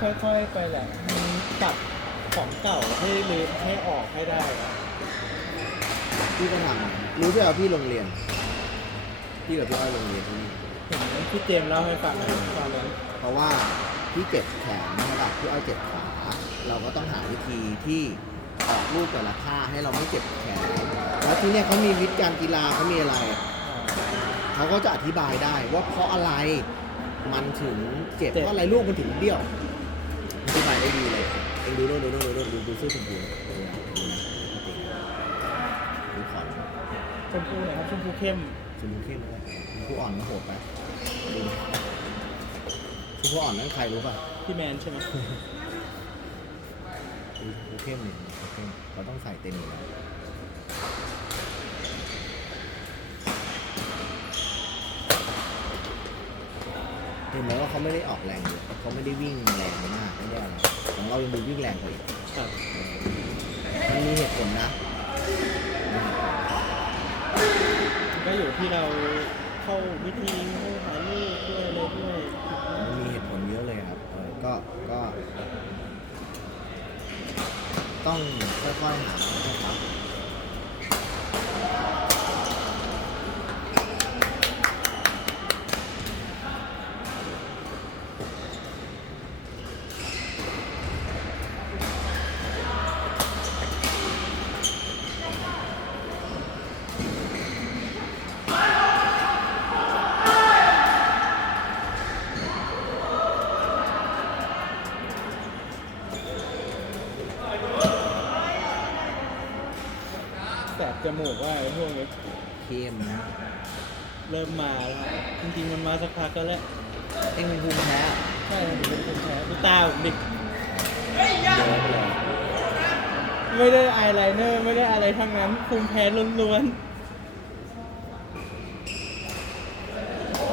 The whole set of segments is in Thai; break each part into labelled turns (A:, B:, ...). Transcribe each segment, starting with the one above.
A: ค่อยๆไปแหละมันตัดของเก่าให้ลืมให้ออกให้ได้อะ
B: พี่ก็ทำรู้ใช่ไหมพี่โรงเรียน พี่กับพี่อ้อยโรงเรียนที่นี่
A: เห็นพี่เจมส์เล่าให้ฟังนะตอนนั้น
B: เพราะว่าพี่เจ็บแขนนะครับพี่อ้อยเจ็บขาเราก็ต้องหาวิธีที่ออกลูกแต่ละท่าให้เราไม่เจ็บแขนแล้วที่เนี่ยเขามีวิทย์การกีฬาเขามีอะไรเขาก็จะอธิบายได้ว่าเพราะอะไรมันถึงเจ็บ
A: เจ็บ
B: เพราะอะไรลูกมันถึงเบี้ยว อธิบายได้ดีเลยเองดูโน่นดูโน่นดูโน่นดูดูเสื้อชมพูนะดูนะดูนะดูขอน
A: ชมพูหน่อยครับชมพูเข้ม
B: ชมพูเข้มด้วยชมพูอ่อนมันโหดไปดูดิชมพูอ่อนนั่นใครรู้ป่ะ
A: พี่แมนใช่ไหม
B: ดูชมพูเข้มเนี่ยชมพูเข้มเขาต้องใส่เต็มอยู่แล้ว เห็นไหมว่าเขาไม่ได้ออกแรงเยอะเขาไม่ได้วิ่งแรงมากไม่ได้อะไรของเรายังดูวิ่งแรงกว่าอีก
A: ครับ
B: มันมีเหตุผลนะ
A: มันก็อยู่ที่เราเข้าวิธีเข้าหาลูกด้วยอะไรด้วย
B: มันมีเหตุผลเยอะเลยครับเออก็ก็ ต้องค่อยๆหาค่อยๆปรับ
A: บจมูกว่าไอ้พวกนี้
B: เข้มนะ
A: เริ่มมาแล้วจริงๆมันมาสักพักก็แล้ว
B: เอ็งเป็นภูมิแพ้อะ
A: ใช่ผมเป็นคนแพ้ดูตาผมดิ
B: เยอะเลย
A: ไม่ได้อายไลเนอร์ไม่ได้อะไรทั้งนั้นภูมิแพ้ล้วนๆ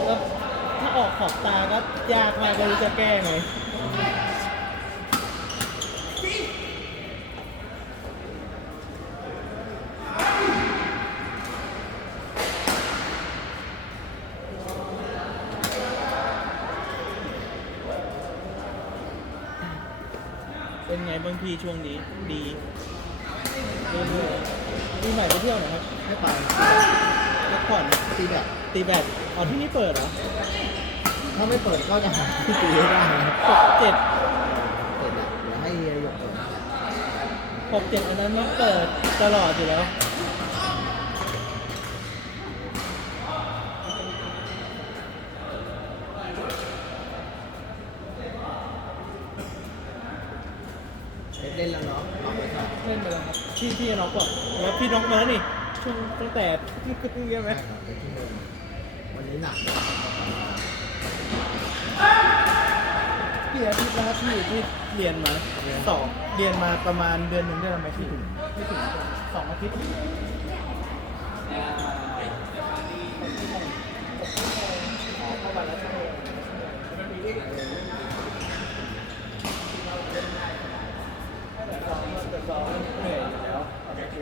A: แล้วถ้าออกขอบตาก็ยากมากไม่รู้จะแก้ไง เป็นไงบางพี่ช่วงนี้ ดีเรื่อยๆปีใหม่ไปเที่ยวหน่อยครับ
B: ให้ไป
A: พักผ่อน
B: ตีแบบ
A: ตีแบดอ๋อที่นี่เปิดเหรอ
B: ถ้าไม่เปิดก็จะหาที่ตีให้ได้นะ
A: หกเจ็ด
B: เปิดอะเดี๋ยวให้เฮียหยกเปิด
A: หกเจ็ดอันนั้นมันเปิดตลอดอยู่แล้ว
B: เล่นแล้วเนาะน้องไปครับ
A: เล่นไปแล้วครับพี่พี่น็อกก่อนแล้วพี่น็อกมาแล้วนี่ช่วงตั้งแต่ใช่ไหม
B: ครับเป็นที่หนึ่งวันนี้หนัก
A: พี่อาทิตย์แล้วพี่ที่เรียนมาสองเรียนมาประมาณเดือนหนึ่งได้ไหมพี่ไม่ถึงสองอาทิตย์